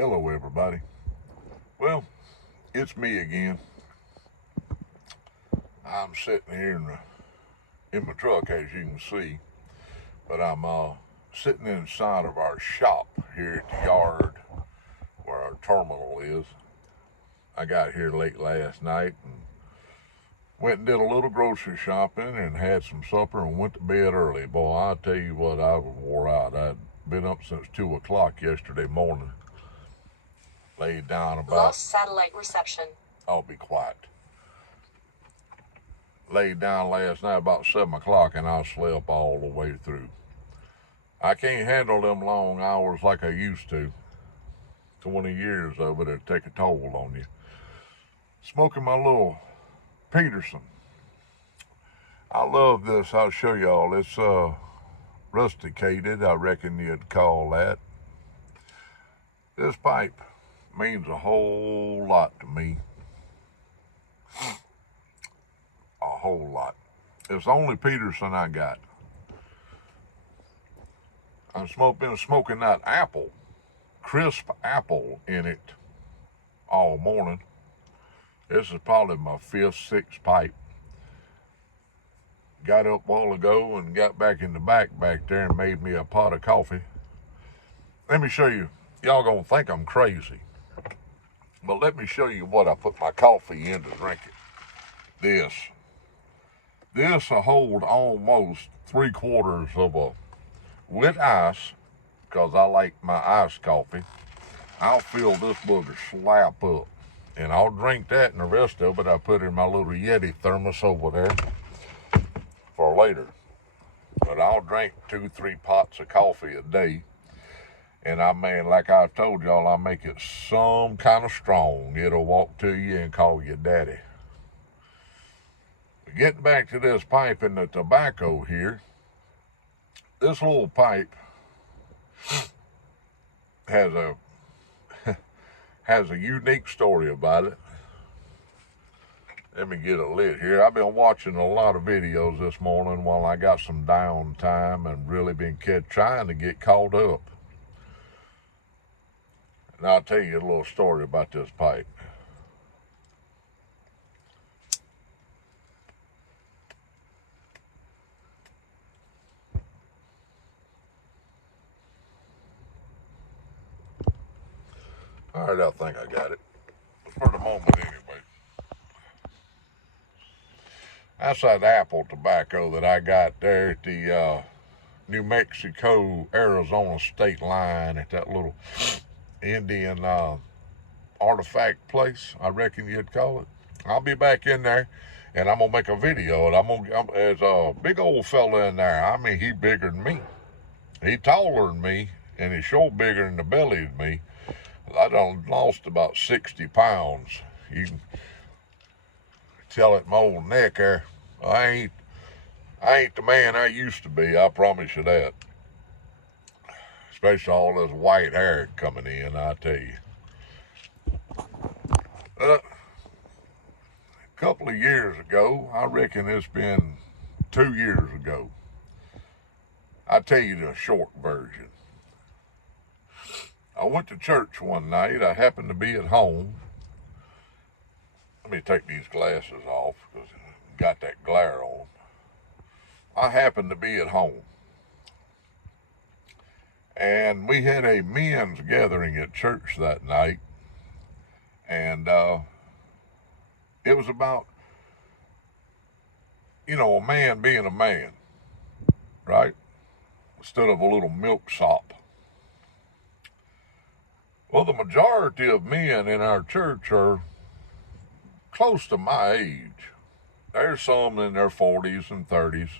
Hello, everybody. Well, it's me again. I'm sitting here in my truck, as you can see, but I'm sitting inside of our shop here at the yard where our terminal is. I got here late last night and went and did a little grocery shopping and had some supper and went to bed early. Boy, I'll tell you what, I was wore out. I'd been up since 2 o'clock yesterday morning. Laid down about... Lost satellite reception. I'll be quiet. Laid down last night about 7 o'clock and I slept all the way through. I can't handle them long hours like I used to. 20 years of it'd take a toll on you. Smoking my little Peterson. I love this. I'll show y'all. It's rusticated, I reckon you'd call that. This pipe means a whole lot to me. A whole lot. It's the only Peterson I got. I've been smoking that apple, crisp apple in it all morning. This is probably my 5th, 6th pipe. Got up a while ago and got back in the back there and made me a pot of coffee. Let me show you. Y'all gonna think I'm crazy. But let me show you what I put my coffee in to drink it. This will hold almost 3/4 of a with ice, because I like my iced coffee. I'll fill this booger slap up, and I'll drink that, and the rest of it I put in my little Yeti thermos over there for later. But I'll drink 2-3 pots of coffee a day. And I mean, like I've told y'all, I make it some kind of strong. It'll walk to you and call you daddy. Getting back to this pipe and the tobacco here, this little pipe has a unique story about it. Let me get it lit here. I've been watching a lot of videos this morning while I got some downtime and really been trying to get caught up. And I'll tell you a little story about this pipe. All right, I think I got it. For the moment, anyway. That's that apple tobacco that I got there at the New Mexico-Arizona state line at that little Indian artifact place, I reckon you'd call it. I'll be back in there, and I'm gonna make a video. And there's a big old fella in there. I mean, he bigger than me. He taller than me, and he's sure bigger in the belly than me. I done lost about 60 pounds. You can tell it my old neck there. I ain't the man I used to be. I promise you that. Especially all this white hair coming in, I tell you. A couple of years ago, I reckon it's been 2 years ago. I'll tell you the short version. I went to church one night. I happened to be at home. Let me take these glasses off because I've got that glare on. I happened to be at home. And we had a men's gathering at church that night. And it was about, a man being a man, right? Instead of a little milksop. Well, the majority of men in our church are close to my age. There's some in their 40s and 30s.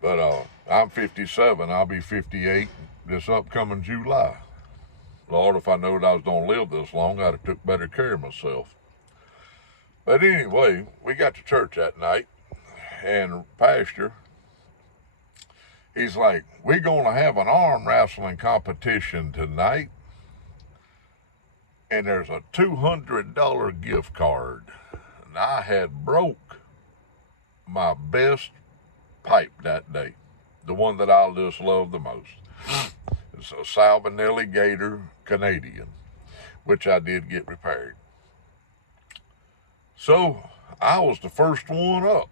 But I'm 57. I'll be 58 this upcoming July. Lord, if I knowed I was going to live this long, I'd have took better care of myself. But anyway, we got to church that night, and Pastor, he's like, we're going to have an arm wrestling competition tonight, and there's a $200 gift card. And I had broke my best pipe that day, the one that I just love the most. It's a Salvinelli Gator Canadian, which I did get repaired. So I was the first one up.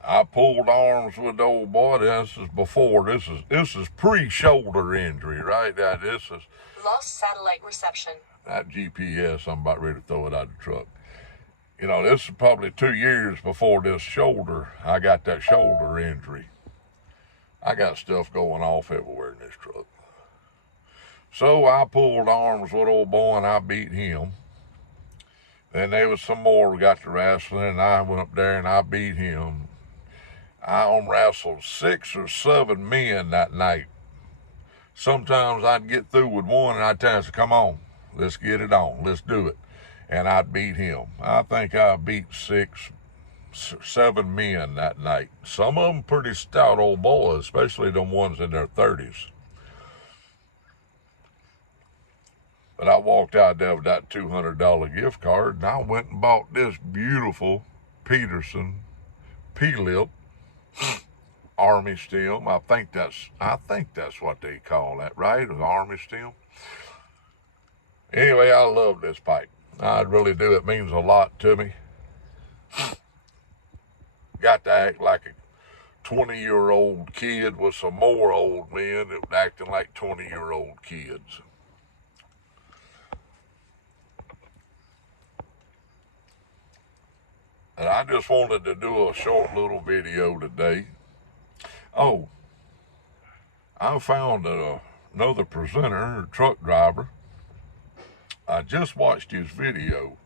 I pulled arms with the old boy. This is before. This is pre-shoulder injury, right? This is lost satellite reception. That GPS, I'm about ready to throw it out of the truck. You know, this is probably 2 years before this shoulder. I got that shoulder injury. I got stuff going off everywhere in this truck. So I pulled arms with old boy and I beat him. Then there was some more. We got to wrestling and I went up there and I beat him. I arm wrestled 6 or 7 men that night. Sometimes I'd get through with one and I'd tell him, come on, let's get it on, let's do it. And I'd beat him. I think I beat 6, 7 men that night. Some of them pretty stout old boys, especially the ones in their 30s. But I walked out there with that $200 gift card and I went and bought this beautiful Peterson P-lip Army stem. I think that's what they call that, right? An Army stem. Anyway, I love this pipe. I really do. It means a lot to me. Got to act like a 20-year-old kid with some more old men that were acting like 20-year-old kids. And I just wanted to do a short little video today. Oh, I found another presenter, truck driver. I just watched his video.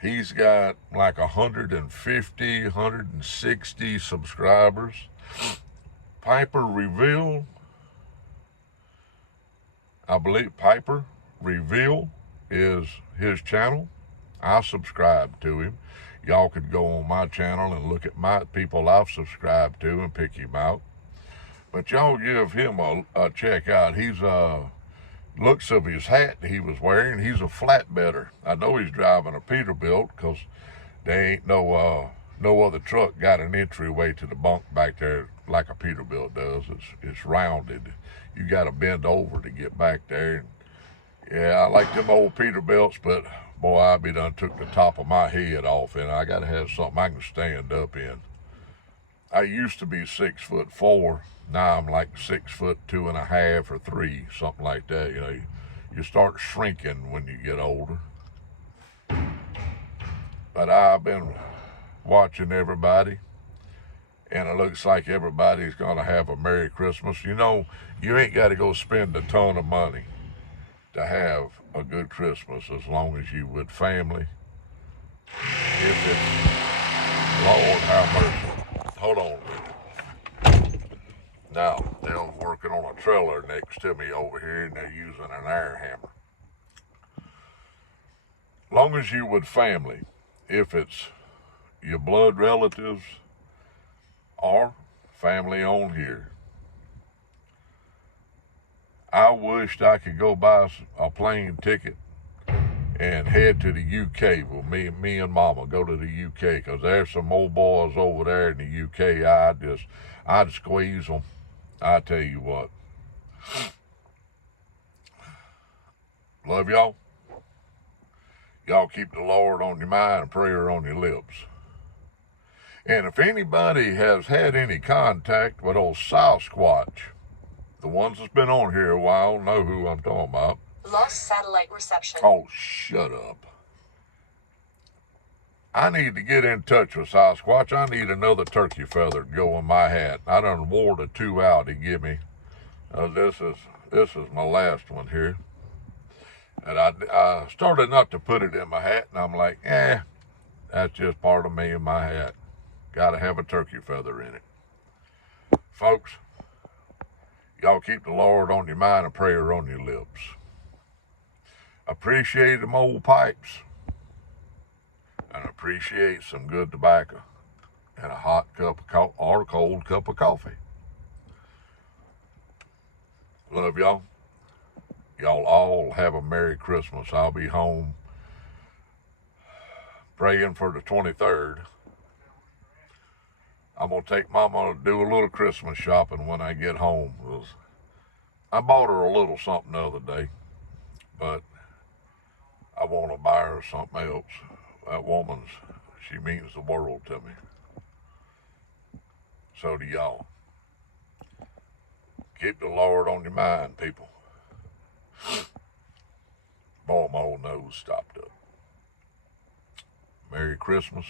He's got like 150, 160 subscribers. Piper Reveal, I believe Piper Reveal is his channel. I subscribe to him. Y'all could go on my channel and look at my people I've subscribed to and pick him out. But y'all give him a check out. He's looks of his hat he was wearing, he's a flatbedder. I know he's driving a Peterbilt because there ain't no other truck got an entryway to the bunk back there like a Peterbilt does. It's rounded. You got to bend over to get back there. And yeah, I like them old Peterbilts, but boy, I be done took the top of my head off, and I got to have something I can stand up in. I used to be 6'4". Now I'm like 6'2.5" or 3, something like that. You know, you start shrinking when you get older. But I've been watching everybody, and it looks like everybody's gonna have a Merry Christmas. You know, you ain't got to go spend a ton of money to have a good Christmas as long as you with family. If it's, Lord have mercy. Hold on a minute. Now, they're working on a trailer next to me over here, and they're using an air hammer. Long as you with family, if it's your blood relatives or family on here, I wished I could go buy a plane ticket and head to the UK with me and Mama. Go to the UK because there's some old boys over there in the UK. I'd squeeze them. I tell you what. Love y'all. Y'all keep the Lord on your mind and prayer on your lips. And if anybody has had any contact with old Sasquatch, the ones that's been on here a while know who I'm talking about. Lost satellite reception. Oh, shut up. I need to get in touch with Sasquatch. I need another turkey feather to go in my hat. I done wore the 2 out he give me. This is my last one here. And I started not to put it in my hat, and I'm like, that's just part of me in my hat. Gotta have a turkey feather in it. Folks, y'all keep the Lord on your mind and prayer on your lips. Appreciate them old pipes. And appreciate some good tobacco. And a hot cup of coffee or a cold cup of coffee. Love y'all. Y'all all have a Merry Christmas. I'll be home praying for the 23rd. I'm going to take Mama to do a little Christmas shopping when I get home. 'Cause I bought her a little something the other day, but I want to buy her something else. That woman's, she means the world to me. So do y'all. Keep the Lord on your mind, people. Boy, my old nose stopped up. Merry Christmas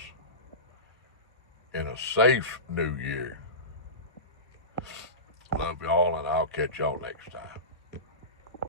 and a safe New Year. Love y'all, and I'll catch y'all next time.